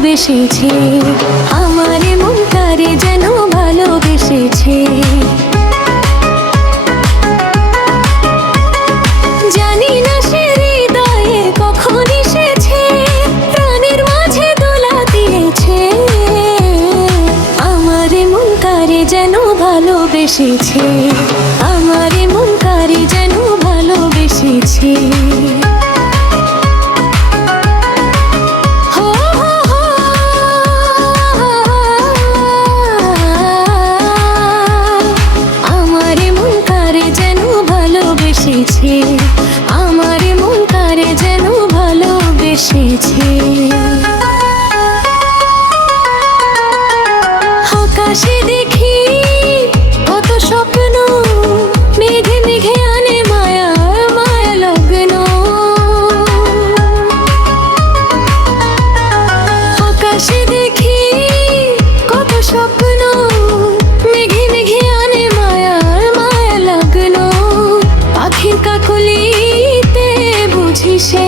ভালোবেসেছে, আমার মন কারে যেন ভালোবেসেছে। জানি না সে হৃদয়ে কখন এসেছে, প্রাণের মাঝে দোলা দিয়েছে। আমার মন কারে যেন ভালোবেসেছে, আমার মন কারে যেন ভালোবেসেছে। আমার মন কারে যেন ভালোবেসেছে। আকাশে দেখি কত স্বপ্ন, মেঘে মেঘে আনে মায়া মায়া লগ্ন। আকাশে দেখি কত স্বপ্ন, মেঘে মেঘে আনে মায়া মায়া লগ্ন। পাখির কাকলিতে বুঝি সে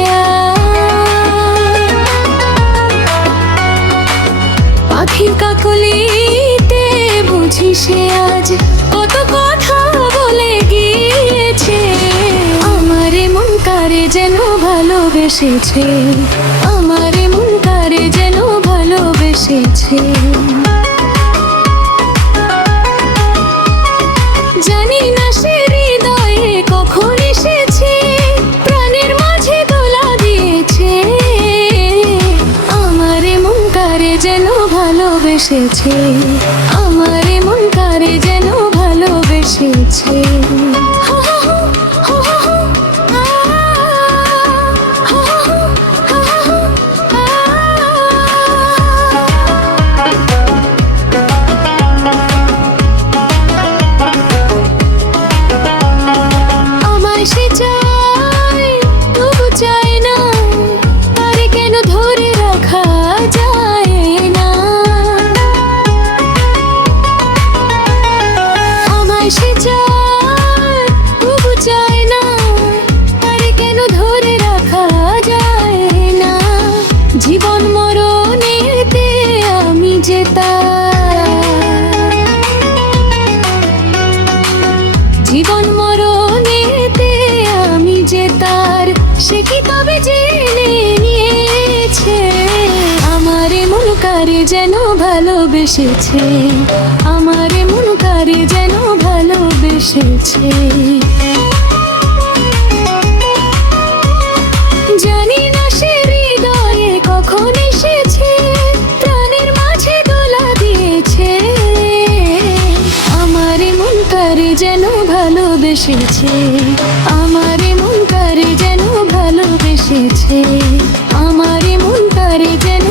পাখির কাকলিতে বুঝি সে আজ কত কথা বলে গিয়েছে। আমার মন কারে যেন ভালোবেসেছে, আমার মন কারে যেন ভালোবেসেছে। জানি না সে হৃদয়ে কখন এসেছে, প্রাণের মাঝে দোলা দিয়েছে। আমার মন কারে যেন ভালোবেসেছে, আমার মন কারে যেন ভালোবেসেছে। সে চায় তবু চায় না, তারে কেন ধরে রাখা যায় না। আমায় সে চায় তবু চায় না, তারে কেন ধরে রাখা যায় না। জীবন মরণেতে আমি যে তার, জীবন মরণেতে আমি যে তার, সে কি তবে জেনে নিয়েছে। আমার মন কারে যেন ভালোবেসেছে, আমার মন কারে যেন ভালোবেসেছে। জানি না সে হৃদয়ে কখন এসেছে, প্রাণের মাঝে দোলা দিয়েছে। আমার মন কারে যেন ভালোবেসেছে, আমার মন কারে যেন ভালোবেসেছে, আমার মন কারে যেন